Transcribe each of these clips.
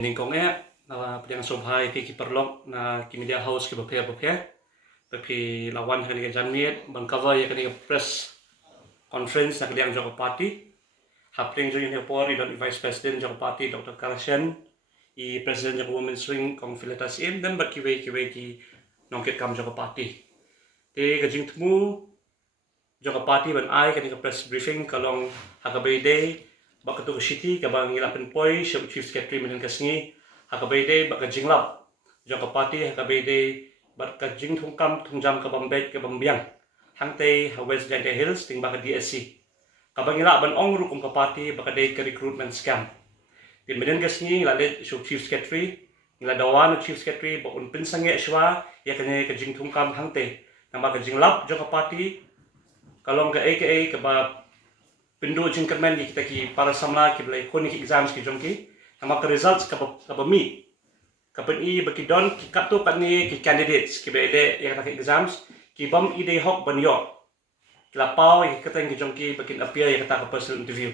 Ningkongnya yang sobhai ki perlok na ki media house ki baphe tapi lawan kan ka janmiet bang cover ya kan press conference na kaliang joko party hapring jo ni pori dan vice president joko party Dr. Karashen i president joko women's wing kong filetas in dan kiwe ki nongket kam joko party te ka jingtmu joko party ban ai kan press briefing kalong hakabai day bakatu ka city ka bang ilapen poi chief secretary menen kasngi hakabai day baka jinglap joko party hakabai day baka jing thungkam thungjam ka bambet ka bambiang hangte ha west Jante hills ting baka DSC ka bang ila ban ong rukum ka party baka day ka recruitment scam din menen kasngi lalet chief secretary ngila dawan chief secretary ba un pinsange shwa ya kane ka jing thungkam hangte na baka jinglap joko party kalong ka aka ka ba pindo jingkermen kita ki para samla ki blai konik exams ki jongki nama ka results ka ba mi ka pen i baki don ki kapto kan ni ki candidates ki bede ya ka exams ki bam i de hok ban yo kila pau ki kata ki jongki bakin appear ya kata ka personal interview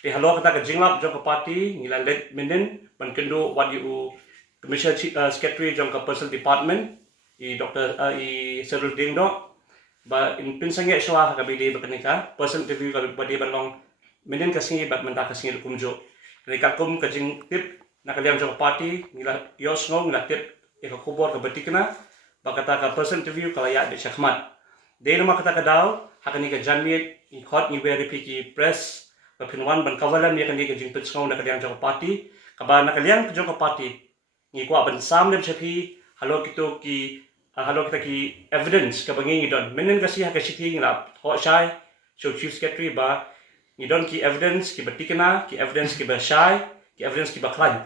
di halo kata ka jinglap jong ka party ngila let menen ban kendo what you commission secretary jong ka personal department i dr i Serul Dingdo ba in pinsange shwa ka bide ba kanika person interview ka bide balong menen kasngi ba menta kasngi kumjo kanika kum ka jing tip na kaliang jong party ngila yos ngong ngila tip ya ka kubor ka batikna ba kata ka person interview kala ya de shakmat de no kata ka daw hakani ka janmiet in hot ni very picky press ba pinwan ban kawalan ya kanika jing pits ngong na kaliang jong party ka ba na kaliang jong party ngi kwa ban sam dem chapi halo kito ki halo kita ki evidence ka bangi don menen kasi ha ka city ngila ho shai so chief secretary ba ngidon ki evidence ki batikna ki evidence ki ba shai ki evidence ki ba klan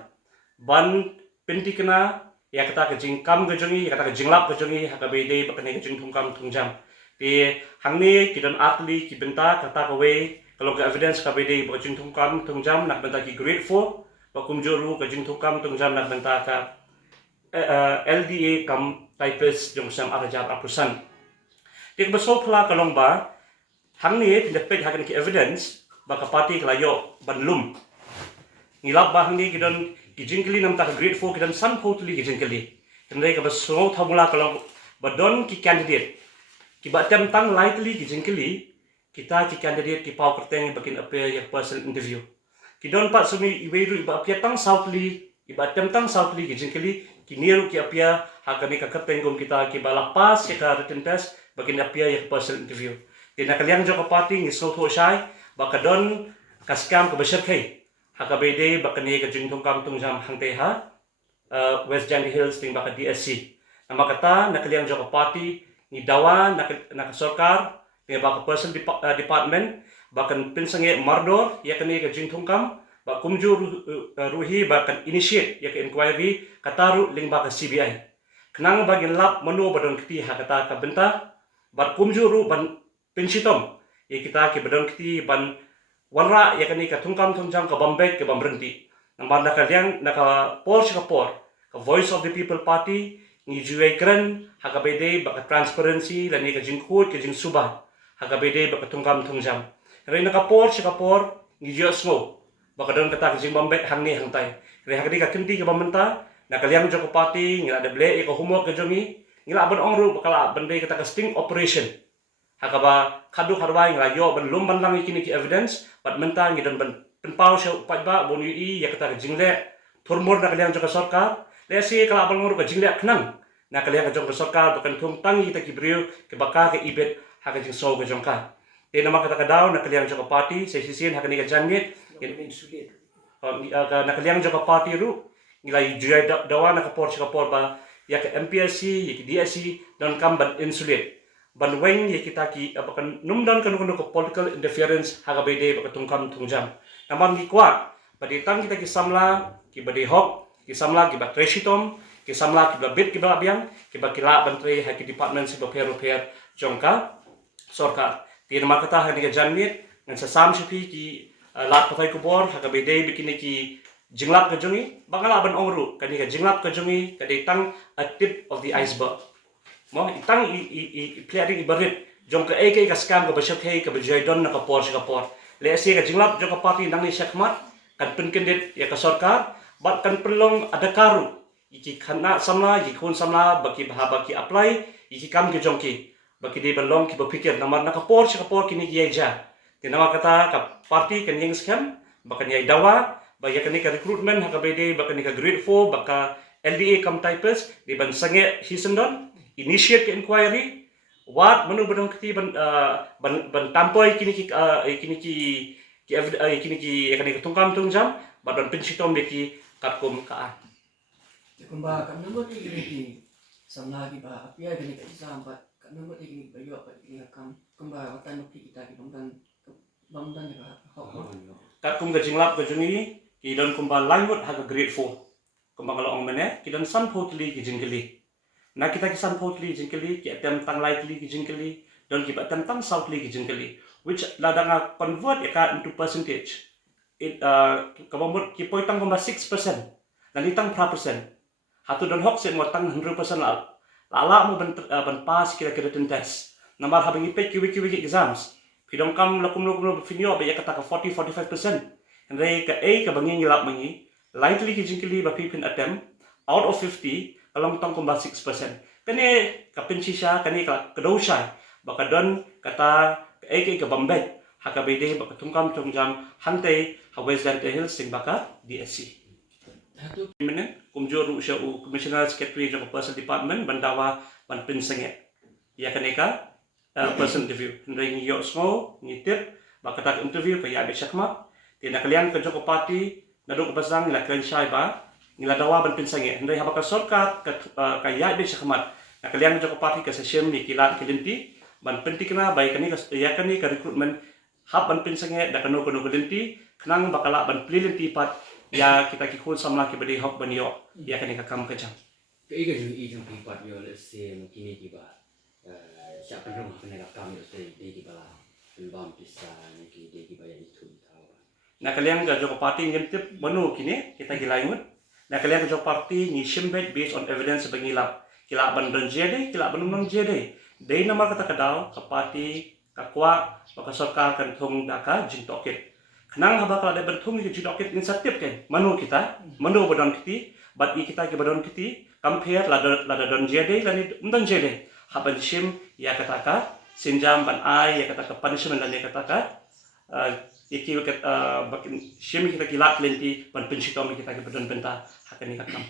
ban pintikna ya kata ka jingkam ga jongi ya kata ka jinglap ga jongi ha ka bede ba kane ka jing thungkam thungjam ti hangni ki don atli ki benta kata ka we kalau ka evidence ka bede ba jing thungkam thungjam nak benta ki grateful ba kumjoru ka jing thungkam thungjam nak benta ka LDA kam typist jong sam arajat apusan dik baso pla kalong ba hangni tindapat hakan ki evidence ba ka party kalayo banlum ngilap ba hangni kidon kijingkeli nam ta grateful kidan san totally kijingkeli kendai ka baso thamula kalong badon ki candidate ki batem tang likely kijingkeli kita ki candidate ki pau kerteng bakin appear ya personal interview kidon pat sumi iweru ba appear tang southly ibatem tang southly kijingkeli kiniru ki apia hakani ka katengom kita ki balapas ya ka written test bakin apia ya personal interview tina kaliang jo ka party ngisno tho shai bakadon kaskam ka besar kai hakabede bakani ka jingthong kam tungjam hangte ha west Jante hills ting baka DSC nama kata na kaliang jo ka party ni dawa na ka sarkar ting baka personal department bakan pinsange mardor ya kani ka jingthong kam ba kumju ruhi bakan initiate ya ke inquiry kataru ling ba ka CBI kenang bagin lap menu badon kiti ha kata ka benta ba kumju ru ban pensitom ya kita ke badon kiti ban wanra ya kani ka thungkam thungjam ka bambek ke bamrenti nang banda ka liang na ka por ka voice of the people party ni juai kren ha ka bede ba ka transparency la ni ka jingkhut ke jing subah ha ka bede ba ka thungkam thungjam re na ka por ni josmo bakadon kata kijing bambek hangni hangtai re hakdi ka kenti ka bamenta na kaliang joko party ngila de ble ko homework ka jongi ngila ban ongru bakala bande kata ka sting operation hakaba khadu kharwai ngila yo ban lum ban lang ikini ki evidence bat menta ngidon ban penpau sho pajba bon ui ya kata ka jingle thurmor na kaliang joko sarkar le si kala ban ngru ka jingle khnang na kaliang ka joko sarkar bakan thum tangi kita ki brio ke baka ke ibet haka jing so ka jongka te nama kata ka daw na kaliang joko party sa sisin hakani ka janget na kaliang joko party ru ngilai juyai dawa na kapor ba ya ke MPSC ya ke DSC dan kamban insulate ban weng ya kita ki apakan numdan kan ko political interference haga bede ba tungkam tungjam namam gi kwa bade tang kita ki samla ki bade hok ki samla ki ba treshitom ki samla ki ba bit ki ba biang ki ba kila bantre ha ki department si ba per jongka sorka ti nama kata ha ni ka janmit ngan sa sam sipi ki lat pakai kubor haka bede bikini ki jinglap ka jongi bangala ban ongru kani ka jinglap ka jongi kadi tang a tip of the iceberg mo itang i clearing i barit jong ka ek ka scam ka basyak hey ka bajay don na ka por le si ka jinglap jong ka party nang ni shakmat kan pinkendet ya ka sarkar Bahkan perlu ada karu. Iki kana samla, iki kun samla, baki baki apply, iki kam ke jongki. Baki dia belum ki berpikir nama nak kapor kini ki aja. Di nama kata ka parti kan yang scam, bahkan yai dawa, bagi kan ka recruitment haka bede, bahkan ka grade 4, baka LDA kam types, di ban sange hisendon, initiate ke inquiry, wat menu bedong kiti ban tampoi kini ki kini ki tungkam tungjam, ban pensitom beki katkum kaan. Kumba kan nomor ini sama lagi ba apia gani ka sambat kan nomor ini bayo apa ini kam kumba watan kita ki bamdan ka hok Katkum ka jinglap ka jungi kidon kumba langut ha ka grade 4 kumba kalau ong mene kidon san potli ki jingkeli na kita ki san potli jingkeli ki atem tang likely ki jingkeli don ki atem tang southly ki jingkeli which ladang convert ya ka into percentage it kabamut ki poitang kumba 6% dan itang persen hatu don hok se mo tang 100% la mo ban pass kira-kira test namar habang ipek kiwi exams pidong kam lakum finyo ba yakata ka 40-45% and re ka a ka bangin ngilap mangi lightly ki jingkili ba pipin attempt out of 50 alam tang kumba 6% kani ka pinsisha kani ka kadosha baka don kata ka a ka bambet haka bede baka tungkam tungjam hante hawes dan tehil sing baka DSC Menen kumjur usha commissioner secretary of personal department bandawa ban pinsenget ya kaneka person interview ring yo smo ngitip bakata interview ka ya be syakmat tina kalian ke joko party nadu ke pasang la kan syai ba ngila dawa ban pinsenget ndai habaka sorkat ka ya be syakmat na kalian ke joko party ka session ni kilat kelinti ban pentikna bai kani ka ya kani ka recruitment hab ban pinsenget da kanu kelinti kenang bakala ban plilinti pat ya kita kikul samla ki badi hok banyo ya kani ka kam kajang ke iga ju i jung pipat yo le se mukini ki ba sya penrung kena kam yo se de ki bala bam pisa ni ki de ki ba ya itu tawa na kalian ka joko party ngintip manu kini kita gilaimut na kalian ka joko party ni shimbet based on evidence bangilap kila ban don jede kila ban non jede dei nama kata kadal ka party ka kwa ka sarkar kan thong daka jintokit kenang haba kala de bentung ki jidokit insentif kan manu kita manu badon kiti bat i kita ki badon kiti compare lada don jede lani don jede haban shim ya kataka sinjam ban ai ya kataka punishment lani kataka iki bakin shim kita kilat lenti ban pensitom kita ki badon benta hakani kakam